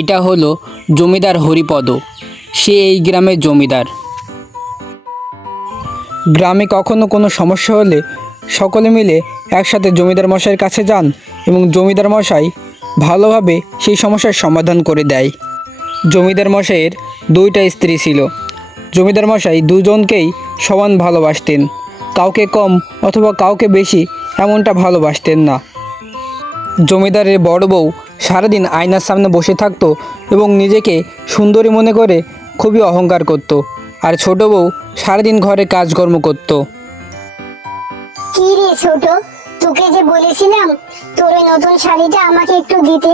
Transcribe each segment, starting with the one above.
এটা হলো জমিদার হরিপদ। সে এই গ্রামের জমিদার। গ্রামে কখনো কোনো সমস্যা হলে সকলে মিলে একসাথে জমিদার মশাইয়ের কাছে যান এবং জমিদার মশাই ভালোভাবে সেই সমস্যার সমাধান করে দেয়। জমিদার মশাইয়ের দুইটা স্ত্রী ছিল। জমিদার মশাই দুজনকেই সমান ভালোবাসতেন, কাউকে কম অথবা কাউকে বেশি এমনটা ভালোবাসতেন না। জমিদারের বড় বউ সারাদিন আয়নার সামনে বসে থাকতো এবং নিজেকে সুন্দরী মনে করে খুবই অহংকার করত। আর ছোট বউ সারাদিন ঘরে কাজকর্ম করত। কি রে ছোট, তোকে যে বলেছিলাম তোর ওই নতুন শাড়িটা আমাকে একটু দিতে,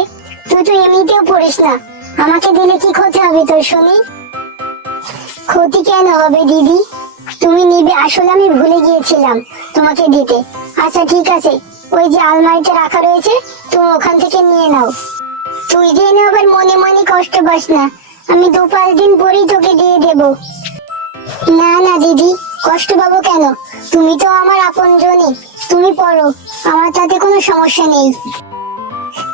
তুই তো এমনিতেও পরিস না, আমাকে দিলে কি ক্ষতি হবে তোর শুনি? ক্ষতি কেন হবে দিদি, তুমি নিবে। আসলে আমি ভুলে গিয়েছিলাম তোমাকে দিতে। আচ্ছা ঠিক আছে, ওই যে আলমারিতে রাখা রয়েছে তুমি ওখান থেকে নিয়ে নাও। তুই যেন আবার মনে মনে কষ্ট পাস না, আমি 2-5 দিন পরেই তোকে দিয়ে দেব। না না দিদি, কষ্ট পাবো কেন? তুমি তো আমার আপনজনই, তুমি পড়ো, আমার তাতে কোনো সমস্যা নেই।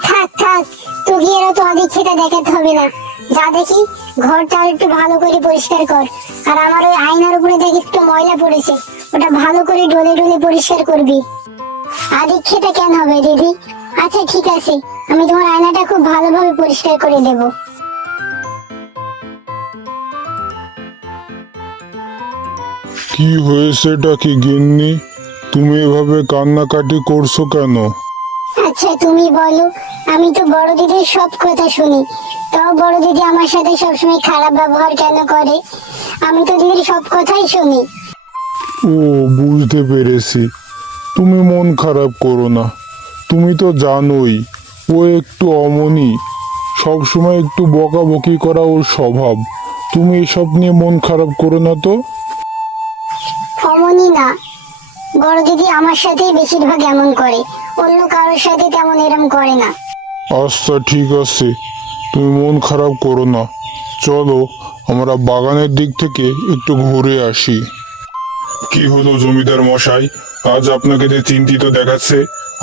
থাক থাক, তোকে এরা তো আদিক্ষেতা দেখাতে হবে না। যা দেখি ঘরটা একটু ভালো করে পরিষ্কার কর। আর আমার ওই আয়নার উপরে দেখি একটু ময়লা পড়েছে, ওটা ভালো করে ডলে ডলে পরিষ্কার করবি। আদিক্ষেতা কেন হবে দিদি? আচ্ছা ঠিক আছে, আমি তোমার আয়নাটা খুব ভালোভাবে পরিষ্কার করে দেবো। কি হয়েছেটা কি গিন্নি? তুমি এভাবে কান্নাকাটি করছো কেন? আচ্ছা তুমি বলো, আমি তো বড় দিদির সব কথা শুনি, তাও বড় দিদি আমার সাথে সবসময় খারাপ ব্যবহার কেন করে? আমি তো দিদির সব কথাই শুনি। ও, বুঝতে পেরেছি। তুমি মন খারাপ করো না। তুমি তো জানোই ও একটু অমনি, সবসময় একটু বকাবকি করা ওর স্বভাব। তুমি এসব নিয়ে মন খারাপ করো না তো। অমনি না, বড় দিদি আমার সাথেই বেশিরভাগ এমন করে, অন্য কারোর সাথে তেমন এরম করে না। আচ্ছা ঠিক আছে, তুমি মন খারাপ করো না। চলো আমরা বাগানের দিক থেকে একটু ঘুরে আসি। কি হলো জমিদার মশাই, আজ আপনাকে যে চিন্তিত দেখাচ্ছে,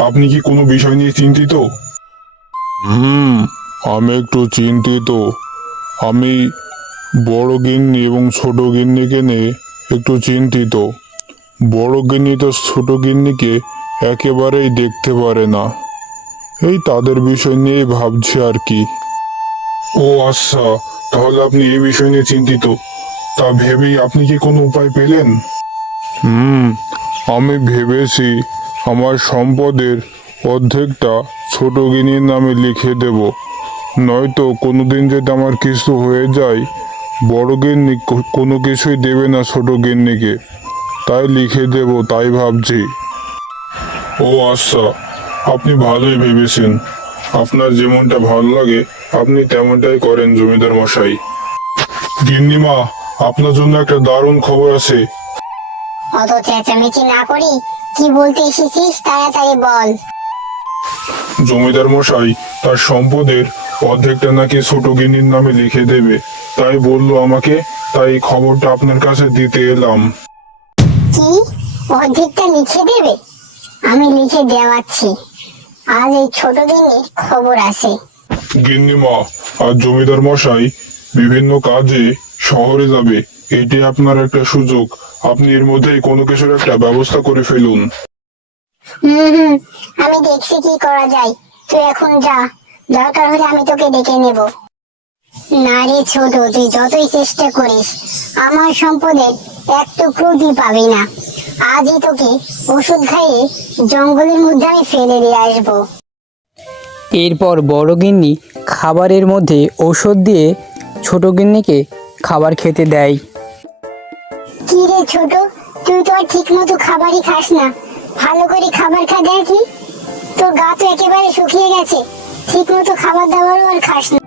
আপনি কি কোনো বিষয় নিয়ে চিন্তিত? আমি একটু চিন্তিত। আমি বড় গিন্নি এবং ছোট গিন্নিকে নিয়ে একটু চিন্তিত। বড় গিন্নি তো ছোট গিন্নিকে একেবারেই দেখতে পারে না। এই তাদের বিষয় নিয়েই ভাবছি আর কি। ও আচ্ছা, তাহলে আপনি এই বিষয় নিয়ে চিন্তিত। তা ভেবেই আপনি কি কোনো উপায় পেলেন? আমি ভেবেছি আমার সম্পদের অর্ধেকটা ছোট গিন্নির নামে লিখে দেব। নয়তো কোনোদিন যদি আমার কিছু হয়ে যায়, বড় গিন্নি কোনো কিছুই দেবে না ছোট গিন্নিকে, তাই লিখে দেব, তাই ভাবছি। ও আচ্ছা, আপনি ভালোই ভেবেছেন। আপনার যেমনটা ভালো লাগে আপনি তেমনটাই করেন জমিদার মশাই। গিন্নিমা, আপনার জন্য একটা দারুণ খবর আছে। অত চেঁচামেচি না করি, কি বলতে এসেছিস তাড়াতাড়ি বল। জমিদার মশাই তার সম্পদের অর্ধেকটা নাকি ছোট গিন্নির নামে লিখে দেবে, তাই বললো আমাকে, তাই এই খবরটা আপনার কাছে দিতে এলাম। কি, অর্ধেকটা লিখে দেবে? আমি লিখে দেওয়াচ্ছি, আজ এই ছোট দিনের খবর আছে। গিন্নিমা, আর জমিদার মশাই বিভিন্ন কাজে শহরে যাবে, এটাই আপনার একটা সুযোগ। আপনি এর মধ্যেই কোনো কিছুর একটা ব্যবস্থা করে ফেলুন। হুম, আমি দেখছি কি করা যায়। তুই এখন যা, দরকার হলে আমি তোকে ডেকে নেব। না রে ছোট, তুই যতই চেষ্টা করিস আমার সম্পদের এক টুকরো পাবি না। আজই তোকে ওষুধ খাইয়ে জঙ্গলের মধ্যে আমি ফেলে দিয়ে আসবো। এরপর বড় গিন্নি খাবারের মধ্যে ঔষধ দিয়ে ছোট গিন্নিকে খাবার খেতে দেয়। কি রে ছোট, তুই তো আর ঠিক মতো খাবারই খাস না, ভালো করে খাবার খা দেখি। তোর গা তো একেবারে শুকিয়ে গেছে, ঠিক মতো খাবার দাবারও আর খাস না।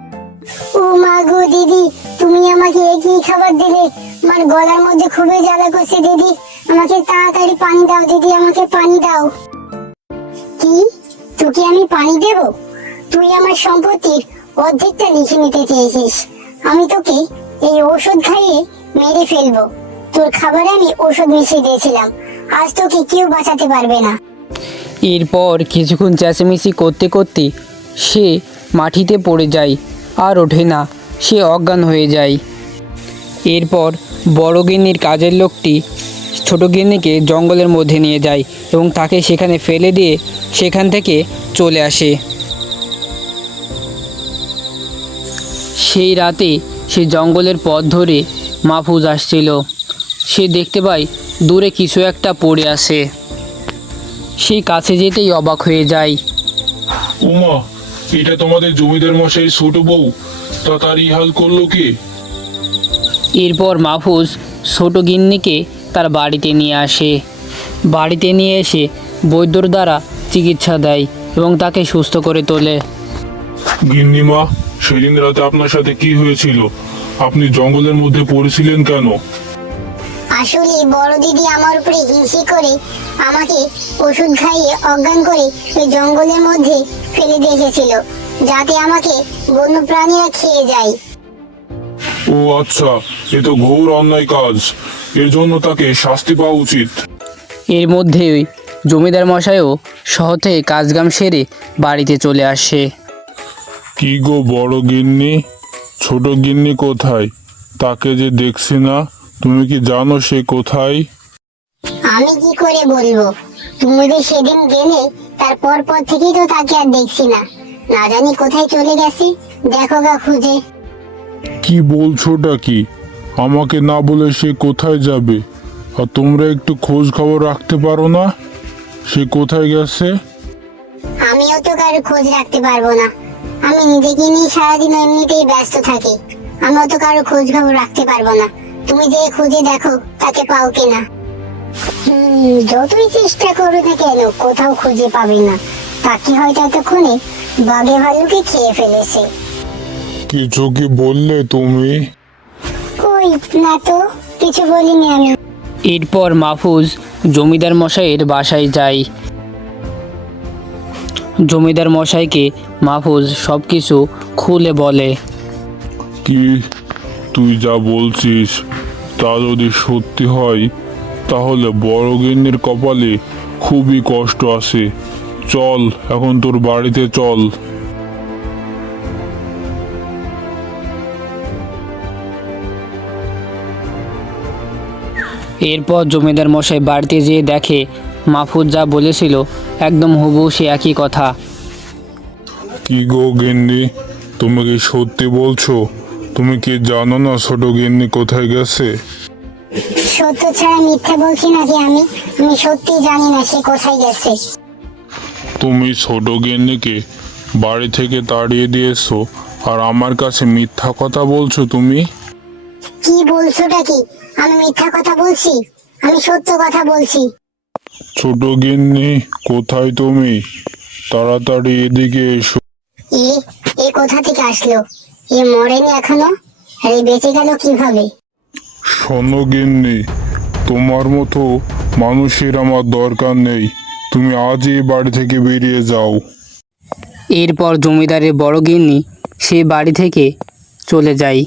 ও মা গো দিদি, তুমি আমাকে একই খাবার দিলে, আমার গলার মধ্যে খুবই জ্বালা করছে দিদি, আমাকে তাড়াতাড়ি পানি দাও দিদি, আমাকে পানি দাও। কি, তোকে আমি পানি দেব? তুই আমার সম্পত্তির অর্ধেকটা লিখে নিতে চেয়েছিস, আমি তোকে এই ওষুধ খাইয়ে মেরে ফেলবো। তোর খাবারে আমি ওষুধ মিশিয়ে দিয়েছিলাম, আজ তোকে কেউ বাঁচাতে পারবে না। এরপর কিছুক্ষণ চেঁচামেচি করতে করতে সে মাটিতে পড়ে যায় আর ওঠে না, সে অজ্ঞান হয়ে যায়। এরপর বড় গিন্নির কাজের লোকটি ছোট গিন্নিকে জঙ্গলের মধ্যে নিয়ে যায় এবং তাকে সেখানে ফেলে দিয়ে সেখান থেকে চলে আসে। সেই রাতে সে জঙ্গলের পথ ধরে মাহফুজ আসছিল। সে দেখতে পায় দূরে কিছু একটা পড়ে আছে। সেই কাছে যেতেই অবাক হয়ে যায়। উমা, এটা তোমাদের জমিদার মশাই ছোট বউ, তা তার এই হাল করলো কে? এরপর মাহফুজ ছোট গিন্নিকে তার বাড়িতে নিয়ে আসে। বাড়িতে নিয়ে এসে বৈদ্যর দ্বারা চিকিৎসা দেয় এবং তাকে সুস্থ করে তোলে। গিন্নিমা, সেদিন রাতে আপনার সাথে কি হয়েছিল? আপনি জঙ্গলের মধ্যে পড়েছিলেন কেন? আসলে বড় দিদি আমার উপরে হিংসে করে আমাকে ওষুধ খাইয়ে অজ্ঞান করে ওই জঙ্গলের মধ্যে ফেলে দিয়ে এসেছিল, যাতে আমাকে বন্য প্রাণীরা খেয়ে যায়। ও আচ্ছা, এ তো ঘোর অন্যায় কাজ। এর জন্য তাকে শাস্তি পাওয়া উচিত। এর মধ্যেই জমিদার মশাইও শহর থেকে কাজকাম সেরে বাড়িতে চলে আসে। কি গো বড় গিন্নি, ছোট গিন্নি কোথায়? তাকে যে দেখছি না, তুমি কি জানো সে কোথায়? আমি কি করে বলবো? তুমি যে সেদিন গেলে তারপর পর থেকেই তো তাকে আর দেখছি না। না জানি কোথায় চলে গেছে, দেখো গা খুঁজে। কি বলছোটা কি? আমাকে না বলে সে কোথায় যাবে? আর তোমরা একটু খোঁজ খবর রাখতে পারো না সে কোথায় গেছে? আমিও তো কারো খোঁজ রাখতে পারবো না। আমি নিজেকে নিয়ে সারাদিন এমনিতেই ব্যস্ত থাকি। আমিও তো কারো খোঁজ খবর রাখতে পারবো না। তুমি যে খুঁজে দেখো তাকে পাও কিনা। যতই চেষ্টা করো না কেন কোথাও খুঁজে পাবে না। তাকে হয়তো এতক্ষণে বাঘে ভাল্লুকে খেয়ে ফেলেছে। কিছু কি বললে তুমি? কই না তো, কিছু বলিনি আমি। এরপর মাহফুজ জমিদার মশাইয়ের বাসায় যায়। জমিদার মশাইকে মাহফুজ সব কিছু খুলে বলে। কি তুই যা বলছিস তা যদি সত্যি হয়, তাহলে বড় গিন্নির কপালে খুবই কষ্ট আছে। চল এখন তোর বাড়িতে চল। এরপর জমিদার মশাই বাড়িতে যেয়ে দেখে মাহফুজ যা বলেছিল একদম হুবহু সে একই কথা। কি গো গিন্নি, তুমি কি সত্যি বলছো? তুমি কি জানো না ছোট গিন্নি কোথায় গেছে? সত্য ছাড়া মিথ্যা বলছি নাকি আমি? আমি সত্যি জানি না সে কোথায় গেছে। তুমি ছোট গিন্নিকে বাড়ি থেকে তাড়িয়ে দিয়েছো, আর আমার কাছে মিথ্যা কথা বলছো তুমি? কি বলছোটা কি? আমি মিথ্যা কথা বলছি? আমি সত্য কথা বলছি। ছোট গিন্নি, কোথায় তুমি? তাড়াতাড়ি এদিকে এসো। এ এ কোথা থেকে আসলো? এ মরেনি এখনো, আর এ বেঁচে গেল কিভাবে? শোনো গিন্নি, তোমার মতো মানুষের আমার দরকার নেই। তুমি আজই বাড়ি থেকে বেরিয়ে যাও। এরপর জমিদারের বড় গিন্নি সে বাড়ি থেকে চলে যায়।